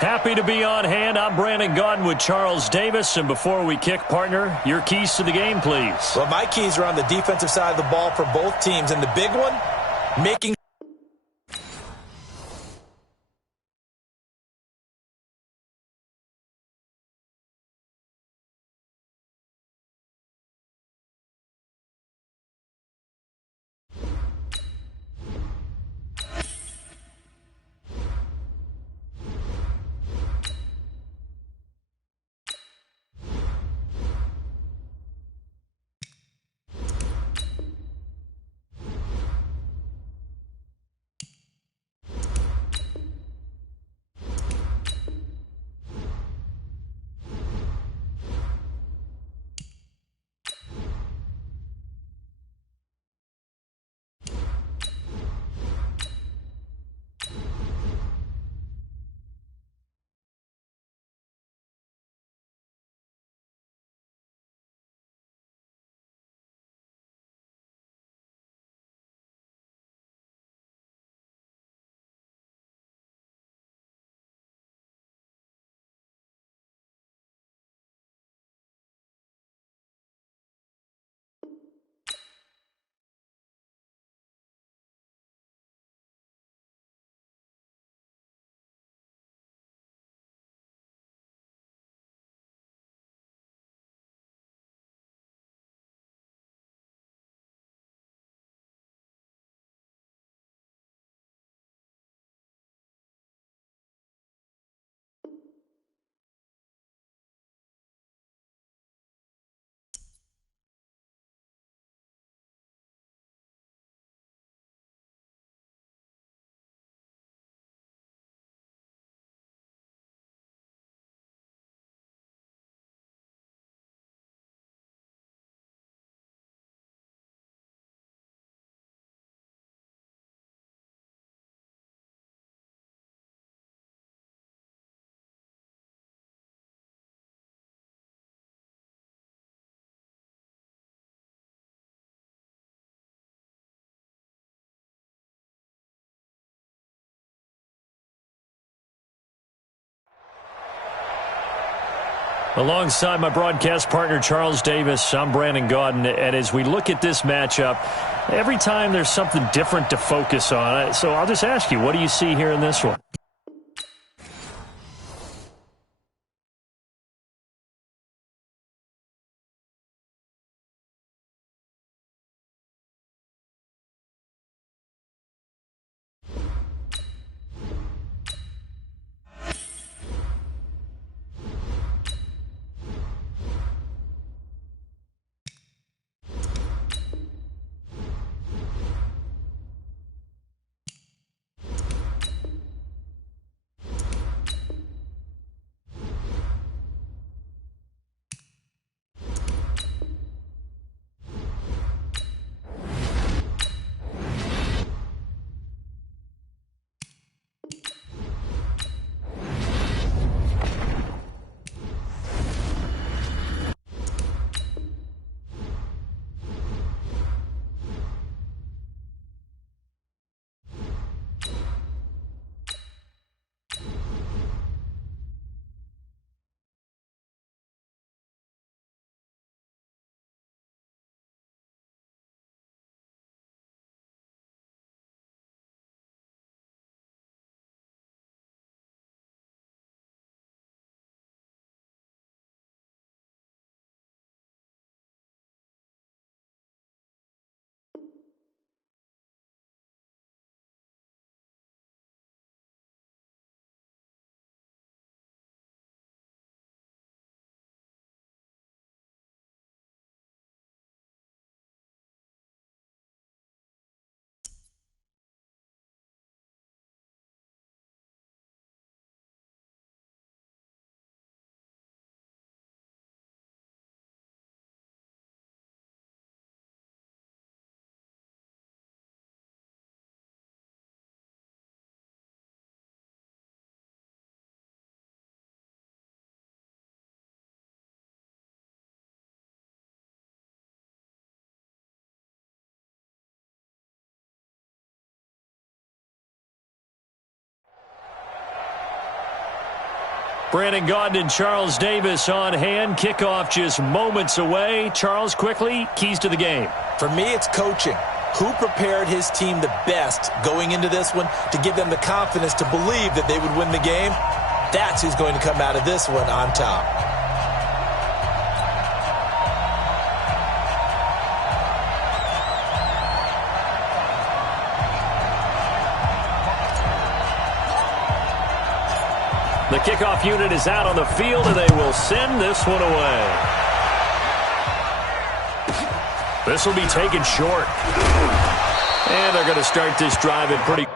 Happy to be on hand. I'm Brandon Gaudin with Charles Davis. And before we kick, partner, your keys to the game, please. Well, my keys are on the defensive side of the ball for both teams. And the big one, making Alongside my broadcast partner, Charles Davis, I'm Brandon Gaudin. And as we look at this matchup, every time there's something different to focus on. So I'll just ask you, what do you see here in this one? Brandon Gaudin and Charles Davis on hand. Kickoff just moments away. Charles, quickly, keys to the game. For me, it's coaching. Who prepared his team the best going into this one to give them the confidence to believe that they would win the game? That's who's going to come out of this one on top. The kickoff unit is out on the field, and they will send this one away. This will be taken short. And they're going to start this drive at pretty...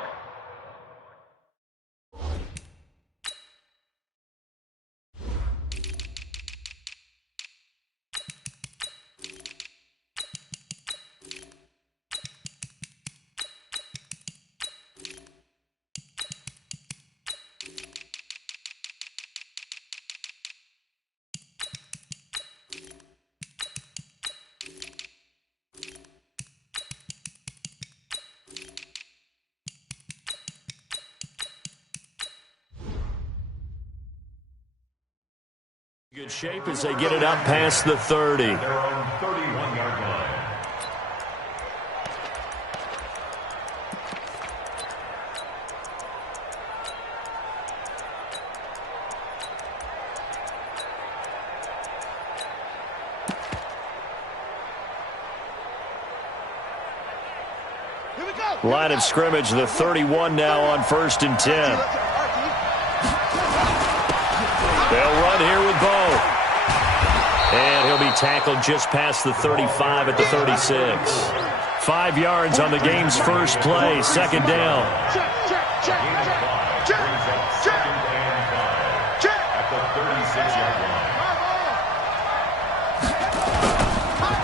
good shape as they get it up past the 30. They're on 31-yard line. Line of scrimmage, the 31 now on 1st and 10. They'll run here with Bo. And he'll be tackled just past the 35 at the 36. 5 yards on the game's first play, 2nd down.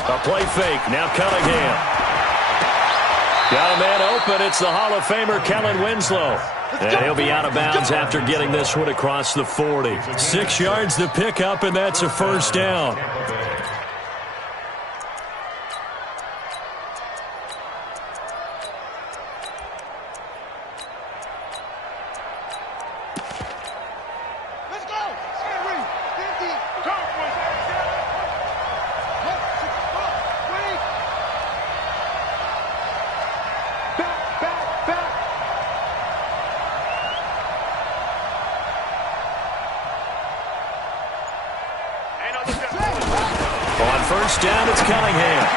A play fake, now Cunningham. Got a man open. It's the Hall of Famer Kellen Winslow. And he'll be out of bounds after getting this one across the 40. 6 yards to pick up, and that's a 1st down. On 1st down, it's Cunningham.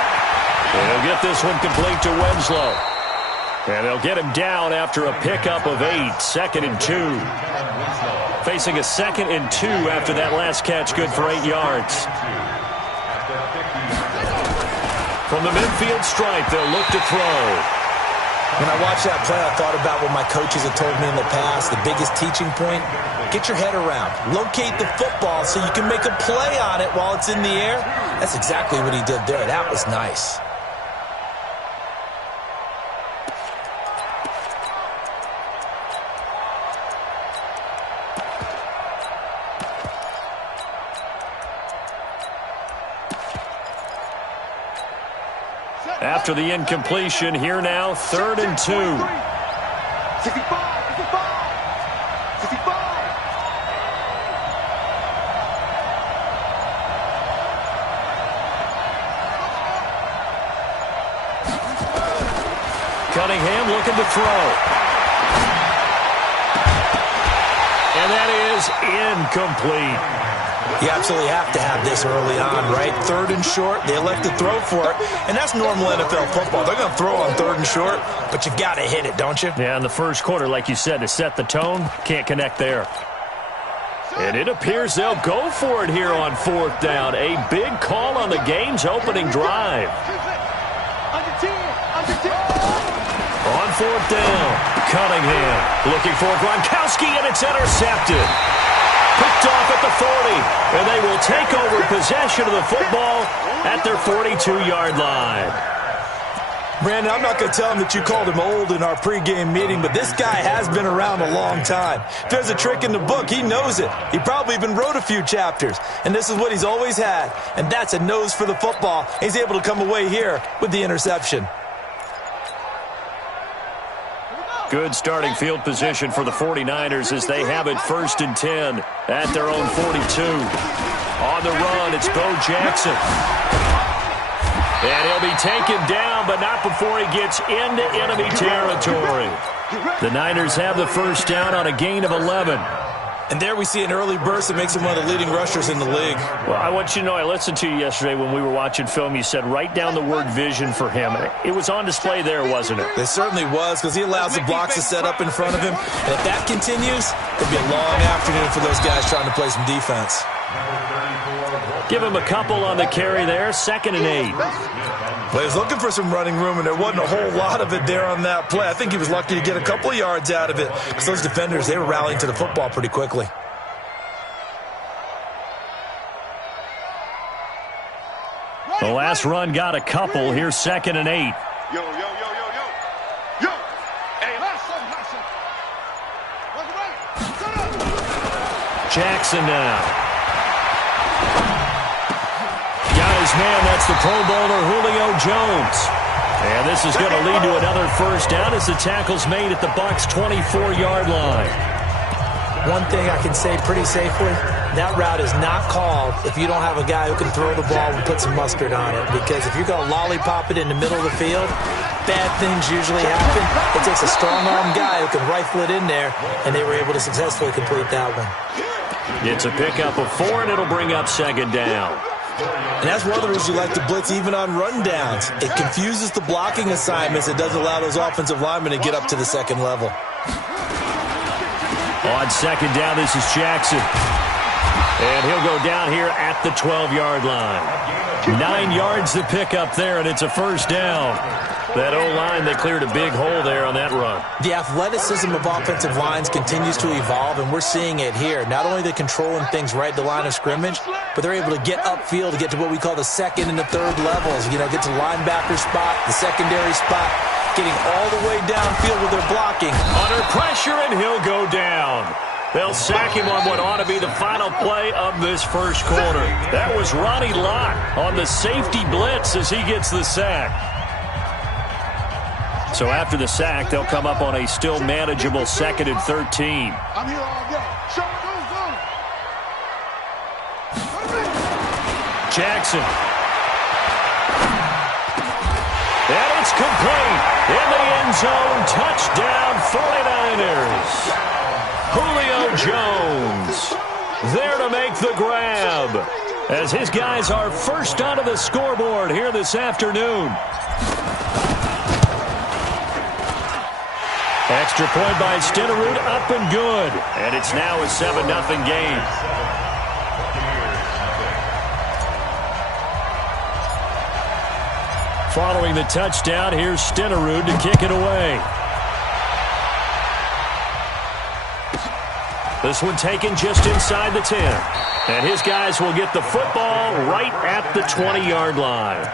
And he'll get this one complete to Winslow. And they'll get him down after a pickup of 8, 2nd and 2. Facing a 2nd and 2 after that last catch, good for 8 yards. From the midfield stripe, they'll look to throw. When I watched that play, I thought about what my coaches have told me in the past. The biggest teaching point, get your head around. Locate the football so you can make a play on it while it's in the air. That's exactly what he did there. That was nice. After the incompletion, here now, 3rd and 2. 65, 65, 65. Cunningham looking to throw. And that is incomplete. You absolutely have to have this early on, right? 3rd and short, they elect to throw for it, and that's normal NFL football. They're going to throw on 3rd and short, but you got to hit it, don't you? Yeah, in the first quarter, like you said, to set the tone, can't connect there. And it appears they'll go for it here on 4th down. A big call on the game's opening drive. On 4th down, Cunningham looking for Gronkowski, and it's intercepted. Picked off at the 40, and they will take over possession of the football at their 42-yard line. Brandon, I'm not going to tell him that you called him old in our pregame meeting, but this guy has been around a long time. If there's a trick in the book, he knows it. He probably even wrote a few chapters, and this is what he's always had, and that's a nose for the football. He's able to come away here with the interception. Good starting field position for the 49ers as they have it 1st and 10 at their own 42. On the run, it's Bo Jackson. And he'll be taken down, but not before he gets into enemy territory. The Niners have the first down on a gain of 11. And there we see an early burst that makes him one of the leading rushers in the league. Well, I want you to know, I listened to you yesterday when we were watching film. You said write down the word vision for him. It was on display there, wasn't it? It certainly was, because he allows the blocks to set up in front of him. And if that continues, it'll be a long afternoon for those guys trying to play some defense. Give him a couple on the carry there. 2nd and 8. Well, he was looking for some running room, and there wasn't a whole lot of it there on that play. I think he was lucky to get a couple of yards out of it, because those defenders, they were rallying to the football pretty quickly. The last run got a couple. Here's 2nd and 8. Yo, yo, yo, yo, yo. Yo. Hey, listen. Jackson now. Got his man. That's the Pro Bowler Julio Jones. And this is going to lead to another first down as the tackle's made at the Bucs' 24-yard line. One thing I can say pretty safely, that route is not called if you don't have a guy who can throw the ball and put some mustard on it. Because if you're going to lollipop it in the middle of the field, bad things usually happen. It takes a strong-arm guy who can rifle it in there, and they were able to successfully complete that one. It's a pickup of 4, and it'll bring up 2nd down. And that's one of the reasons you like to blitz even on rundowns. It confuses the blocking assignments. It doesn't allow those offensive linemen to get up to the second level. On 2nd down, this is Jackson. And he'll go down here at the 12-yard line. 9 yards to pick up there, and it's a first down. That O-line, they cleared a big hole there on that run. The athleticism of offensive lines continues to evolve, and we're seeing it here. Not only are they controlling things right at the line of scrimmage, but they're able to get upfield to get to what we call the 2nd and the 3rd levels. You know, get to the linebacker spot, the secondary spot, getting all the way downfield with their blocking. Under pressure, and he'll go down. They'll sack him on what ought to be the final play of this first quarter. That was Ronnie Lott on the safety blitz as he gets the sack. So after the sack, they'll come up on a still manageable 2nd and 13. I'm here all day. Go. Jackson. And it's complete. In the end zone, touchdown 49ers. Julio Jones there to make the grab as his guys are first onto the scoreboard here this afternoon. Extra point by Stenerud, up and good. And it's now a 7-0 game. Following the touchdown, here's Stenerud to kick it away. This one taken just inside the 10. And his guys will get the football right at the 20-yard line.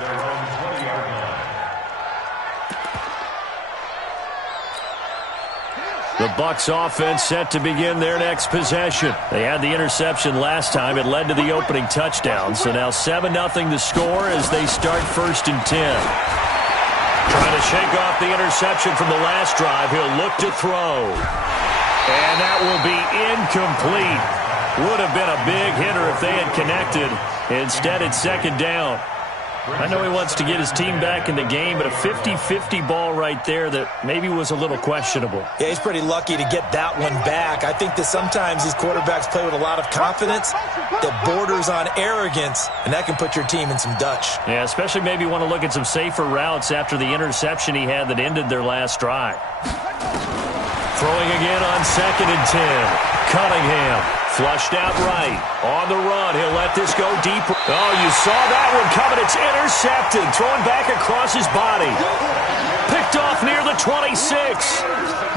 The Bucs offense set to begin their next possession. They had the interception last time. It led to the opening touchdown. So now 7-0 to score as they start 1st and 10. Trying to shake off the interception from the last drive. He'll look to throw. And that will be incomplete. Would have been a big hitter if they had connected. Instead, it's 2nd down. I know he wants to get his team back in the game, but a 50-50 ball right there that maybe was a little questionable. Yeah, he's pretty lucky to get that one back. I think that sometimes these quarterbacks play with a lot of confidence that borders on arrogance, and that can put your team in some Dutch. Yeah, especially maybe want to look at some safer routes after the interception he had that ended their last drive. Throwing again on 2nd and 10. Cunningham flushed out right. On the run, he'll let this go deep. Oh, you saw that one coming. It's intercepted. Thrown back across his body. Picked off near the 26.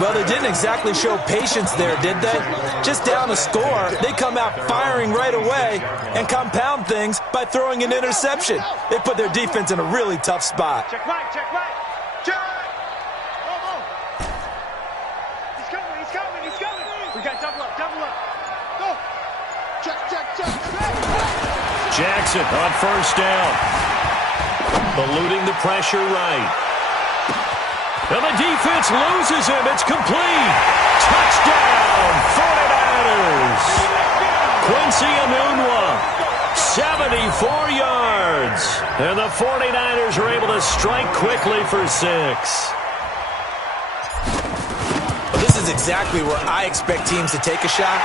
Well, they didn't exactly show patience there, did they? Just down a score, they come out firing right away and compound things by throwing an interception. They put their defense in a really tough spot. Check right. Check. He's coming. We got double up. Go. Check. Jackson on 1st down. Eluding the pressure right. And the defense loses him. It's complete. Touchdown, 49ers. Quincy Enunwa, 74 yards. And the 49ers are able to strike quickly for 6. This is exactly where I expect teams to take a shot.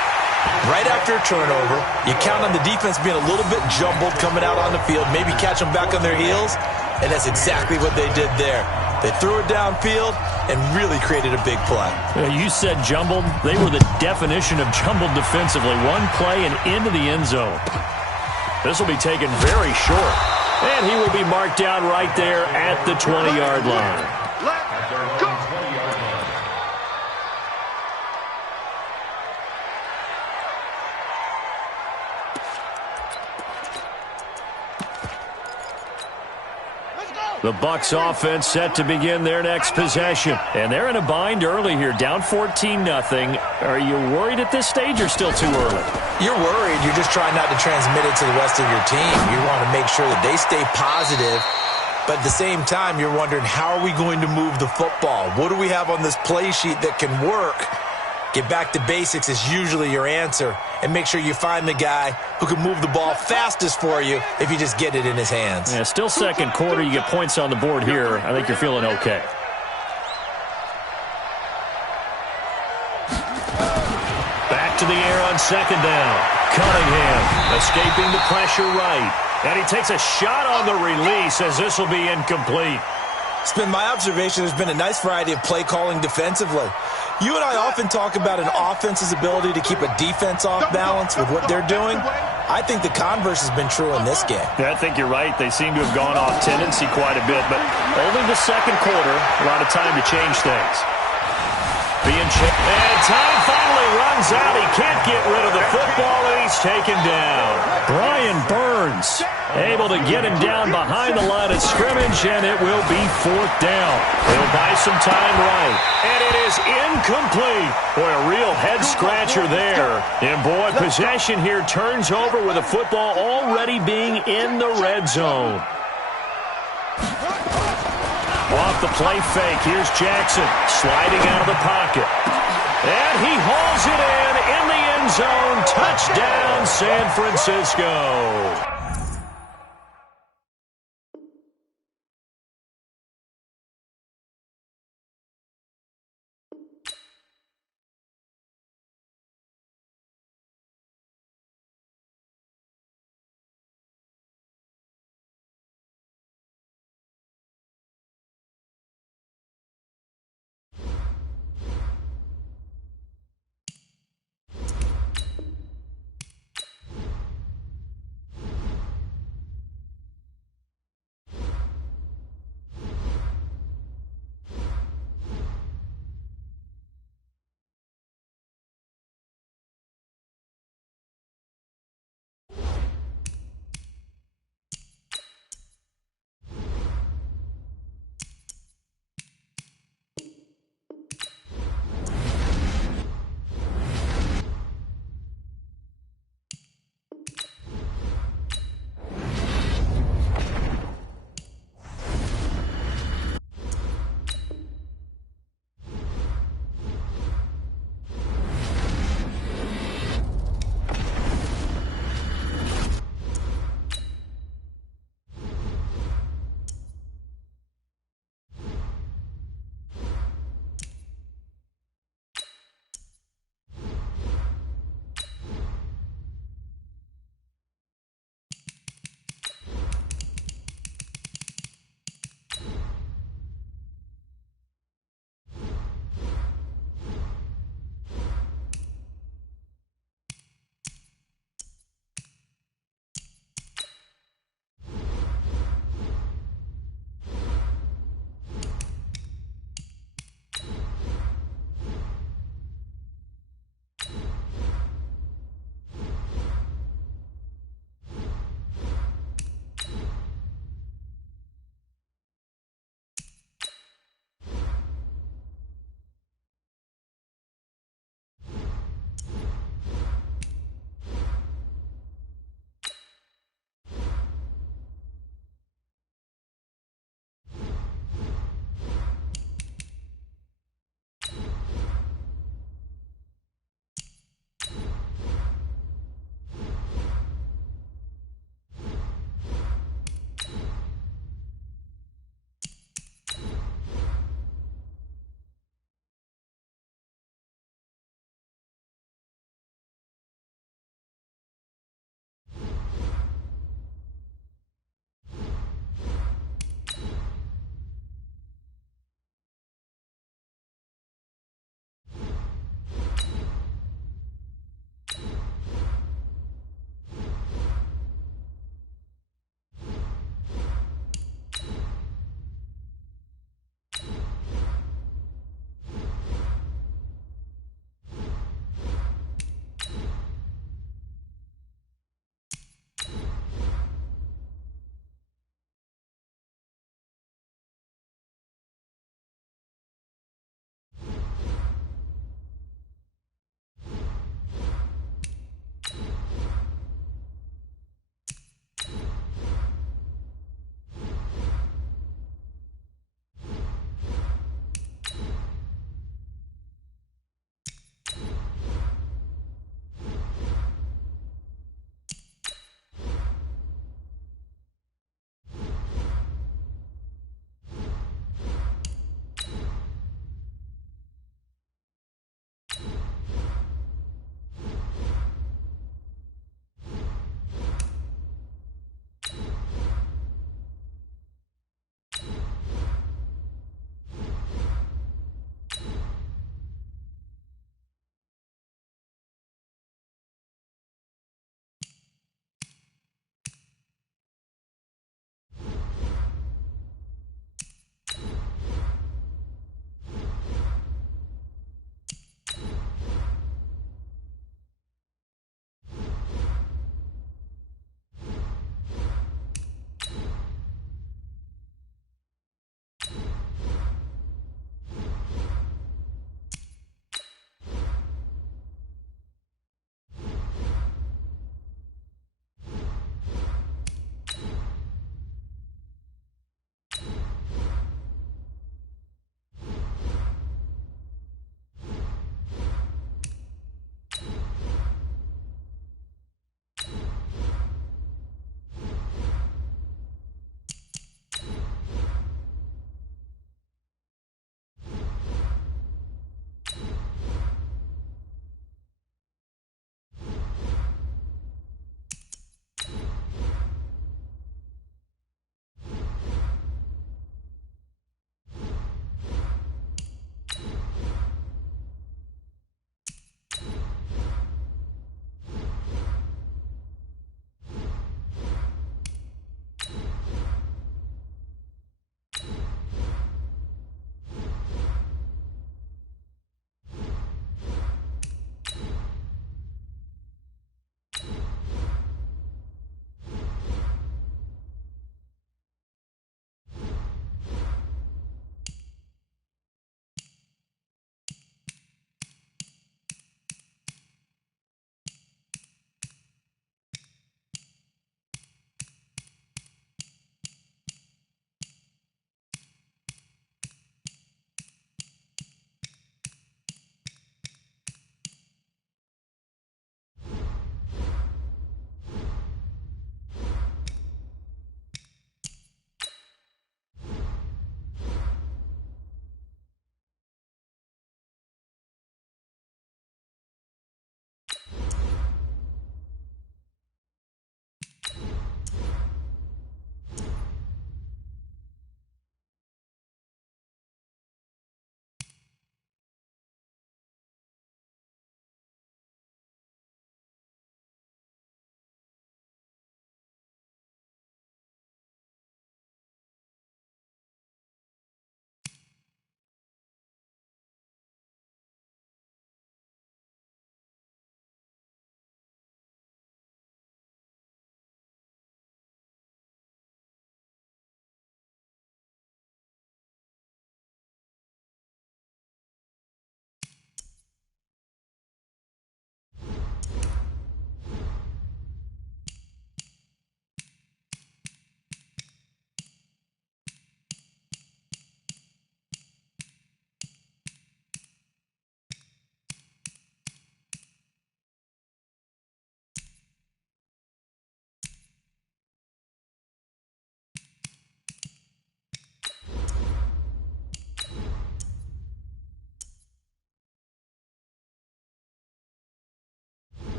Right after a turnover, you count on the defense being a little bit jumbled coming out on the field, maybe catch them back on their heels, and that's exactly what they did there. They threw it downfield and really created a big play. You said jumbled. They were the definition of jumbled defensively. One play and into the end zone. This will be taken very short, and he will be marked down right there at the 20-yard line. The Bucs offense set to begin their next possession. And they're in a bind early here, down 14-0. Are you worried at this stage or still too early? You're worried. You're just trying not to transmit it to the rest of your team. You want to make sure that they stay positive. But at the same time, you're wondering, how are we going to move the football? What do we have on this play sheet that can work? Get back to basics is usually your answer. And make sure you find the guy who can move the ball fastest for you if you just get it in his hands. Yeah, still second quarter. You get points on the board here. I think you're feeling okay. Back to the air on second down. Cunningham escaping the pressure right. And he takes a shot on the release as this will be incomplete. It's been my observation there's been a nice variety of play calling defensively. You and I often talk about an offense's ability to keep a defense off balance with what they're doing. I think the converse has been true in this game. Yeah, I think you're right. They seem to have gone off tendency quite a bit, but only the second quarter, a lot of time to change things. And time finally runs out. He can't get rid of the football, and he's taken down. Brian Burns able to get him down behind the line of scrimmage, and it will be 4th down. He'll buy some time right. And it is incomplete. Boy, a real head-scratcher there. And, boy, possession here turns over with the football already being in the red zone. Off the play fake, here's Jackson sliding out of the pocket. And he hauls it in the end zone. Touchdown, San Francisco.